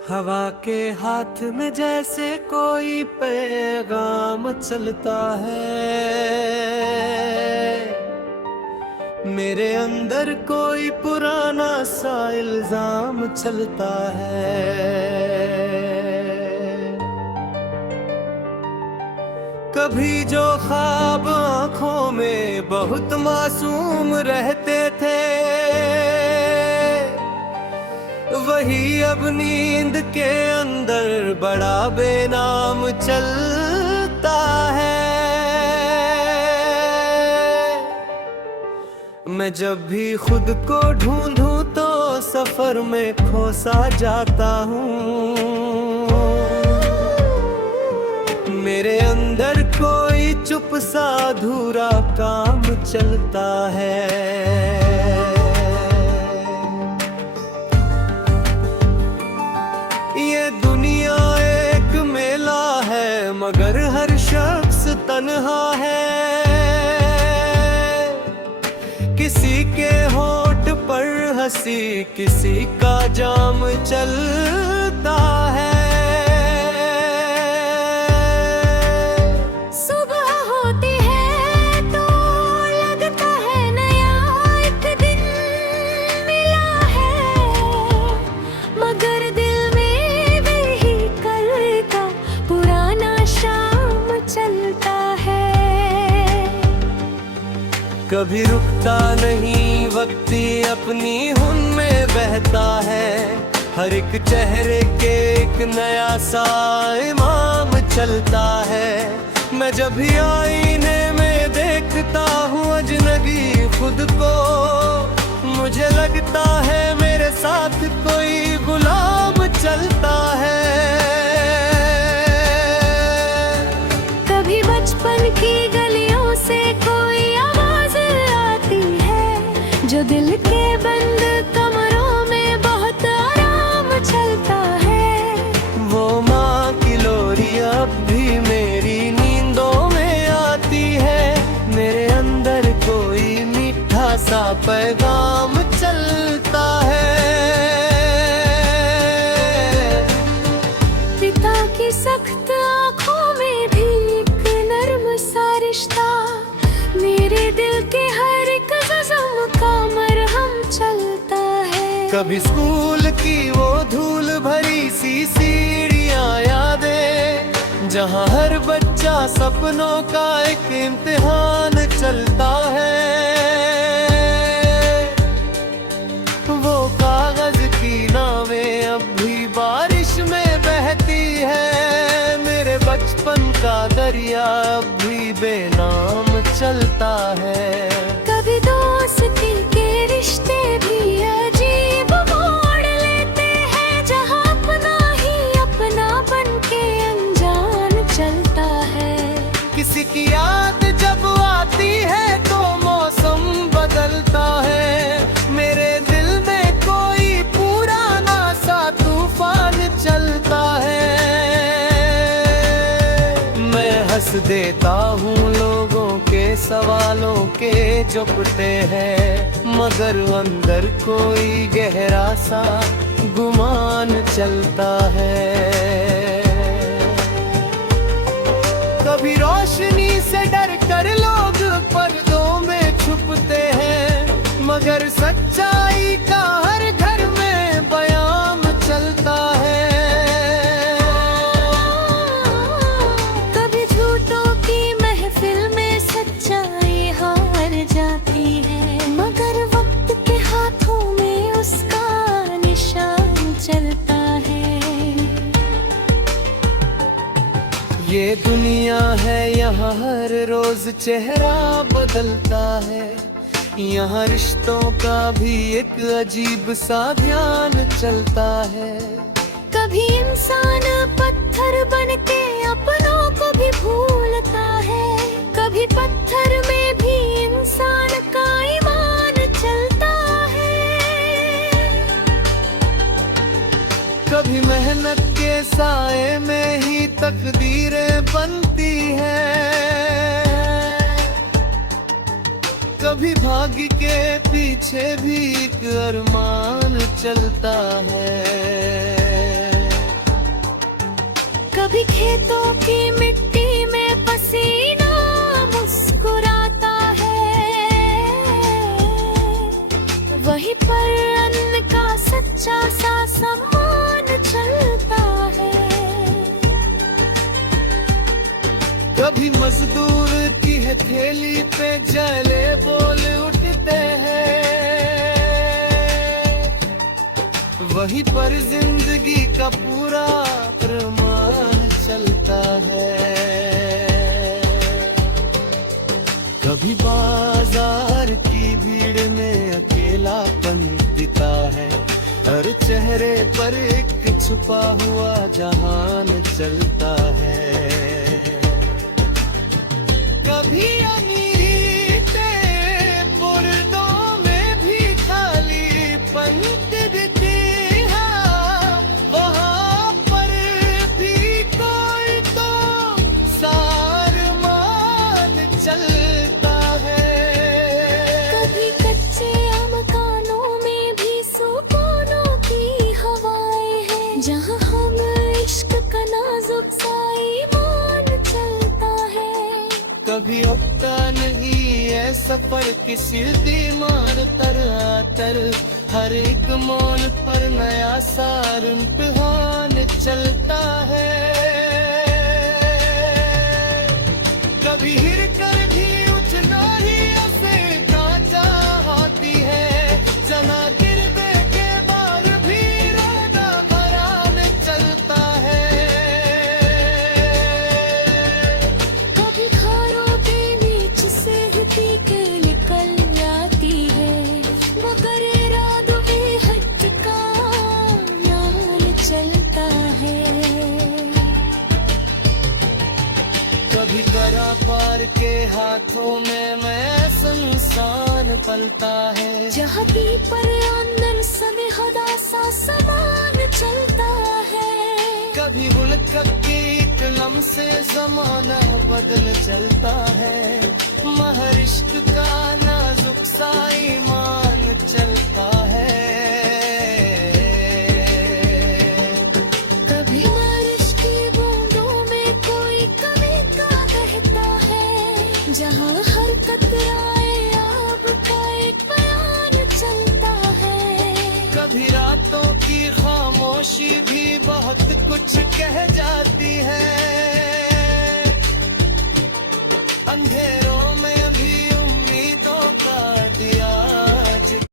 हवा के हाथ में जैसे कोई पैगाम चलता है। मेरे अंदर कोई पुराना सा इल्जाम चलता है। कभी जो ख्वाब आंखों में बहुत मासूम रहते थे, वही अब नींद के अंदर बड़ा बेनाम चलता है। मैं जब भी खुद को ढूंढूं तो सफर में खोसा जाता हूँ। मेरे अंदर कोई चुप सा अधूरा काम चलता है। ये दुनिया एक मेला है, मगर हर शख्स तन्हा है। किसी के होठ पर हंसी, किसी का जाम चलता है। कभी रुकता नहीं वक्ती अपनी धुन में बहता है। हर एक चेहरे के एक नया सा इमाम चलता है। मैं जब भी आईने में देखता हूँ अजनबी खुद को, मुझे लगता है मेरे साथ कोई गुलाम चलता है। कभी बचपन की गलियों से कोई जो दिल के बंद कमरों में बहुत आराम चलता है। वो माँ की लोरी अब भी मेरी नींदों में आती है। मेरे अंदर कोई मीठा सा पैगाम चलता है। पिता की सख्त आँखों में भी एक नर्म सा रिश्ता, मेरे दिल के हर एक ज़ख्म का मरहम चलता है। कभी स्कूल की वो धूल भरी सी सीढ़ियाँ यादें, जहाँ हर बच्चा सपनों का एक इम्तिहान चलता है। वो कागज की नावें अब भी बारिश में बहती है। मेरे बचपन का दरिया अब भी बेनाम चलता है। कभी दोस्ती के रिश्ते भी अजीब मोड़ लेते हैं, जहाँ अपना ही अपना बन के अनजान चलता है। किसी की याद जब आती है तो मौसम बदलता है। मेरे दिल में कोई पुराना सा तूफान चलता है। मैं हंस देता हूँ लोगों के सवालों के चुपते हैं, मगर अंदर कोई गहरा सा गुमान चलता है। कभी रोशनी से डर कर लोग पर्दों में छुपते हैं, मगर सच्चाई का हर घर में बयान चलता है। कभी झूठों की महफिल में सच्चाई हार जाती है, मगर वक्त के हाथों में उसका निशान चलता है। ये दुनिया है, यहाँ हर रोज चेहरा बदलता है। यहाँ रिश्तों का भी एक अजीब सा ध्यान चलता है। कभी इंसान पत्थर बन के अपनों को भी भूलता है, कभी पत्थर में भी इंसान का ईमान चलता है। कभी मेहनत के साए में ही तकदीरें बनती हैं, कभी भाग्य के पीछे भी एक अरमान चलता है। खेतों की मिट्टी में पसीना मुस्कुराता है, वहीं पर अन्न का सच्चा सा सम्मान चलता है। कभी मजदूर की हथेली पे जले बोल उठते हैं, वहीं पर जिंदगी का पूरा अरमान चलता है। कभी बाजार की भीड़ में अकेलापन दिखता है, हर चेहरे पर एक छुपा हुआ जहान चलता है। कभी अमीरी के बुर्दों में भी खालीपन दिखती है, वहाँ पर भी कोई तो सारमान चलता है। कभी कच्चे मकानों में भी सुकूनों की हवाएं हैं, जहाँ हम इश्क का नाजुक सा ईमान चलता है। कभी रुकता नहीं है सफर किसी दीवार तर हर एक मोड़ पर नया सार इम्तिहान चलता है। कभी हिर कर भी उठना ही ऐसे कांचा होती है, जना गिरने के बाद भी रोना भरान चलता है। कभी खारों के बीच से तीक निकल आती है, मगर इरादों में हट का यान चलता है। कभी करा पार के हाथों में मैं संसान पलता है, जहाँ दी पर अंदर सने हदा सा समान चलता है। कभी मुल्क के कलम से जमाना बदल चलता है, महर इश्क का नाजुक सा ईमान चलता है। कभी बारिश की बूंदों में कोई कभी का बहता है, जहाँ हर कतराए आब का एक बयान चलता है। कभी रातों की खामोशी भी बहुत कुछ कह जाती है।